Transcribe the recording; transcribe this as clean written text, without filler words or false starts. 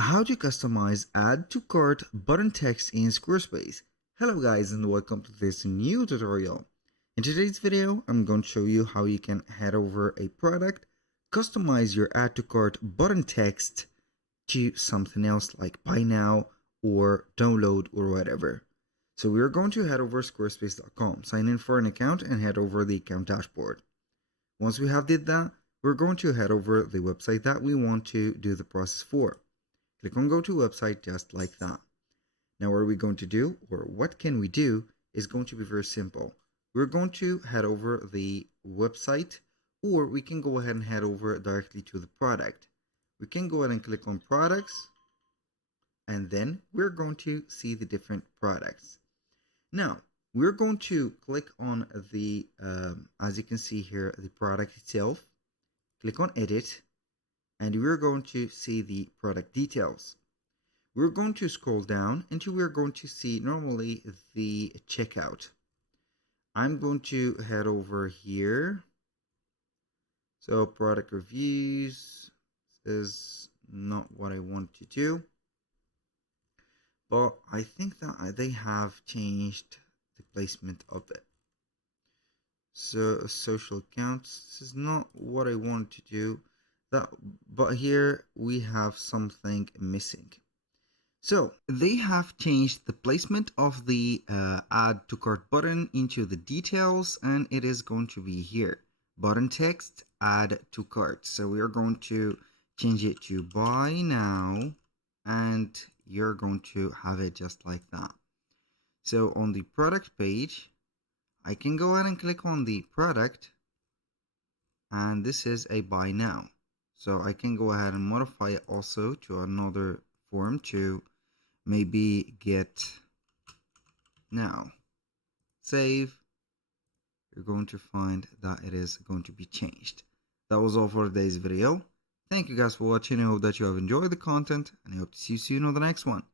How to customize add to cart button text in Squarespace. Hello guys and welcome to this new tutorial. In today's video, I'm going to show you how you can head over a product, customize your add to cart button text to something else like buy now or download or whatever. So we're going to head over squarespace.com, sign in for an account and head over the account dashboard. Once we have did that, we're going to head over the website that we want to do the process for. Click on go to website just like that. Now what are we going to do, or what can we do, is going to be very simple. We're going to head over the website, or we can go ahead and head over directly to the product. We can go ahead and click on products, and then we're going to see the different products. Now we're going to click on the, as you can see here, the product itself. Click on edit, and we're going to see the product details. We're going to scroll down until we're going to see normally the checkout. I'm going to head over here. So product reviews is not what I want to do, but I think that they have changed the placement of it. So social accounts, this is not what I want to do. But here we have something missing. So they have changed the placement of the add to cart button into the details, and it is going to be here, button text add to cart. So we are going to change it to buy now, and you're going to have it just like that. So on the product page, I can go ahead and click on the product, and this is a buy now. So I can go ahead and modify it also to another form to maybe get now. Save. You're going to find that it is going to be changed. That was all for today's video. Thank you guys for watching. I hope that you have enjoyed the content, and I hope to see you soon on the next one.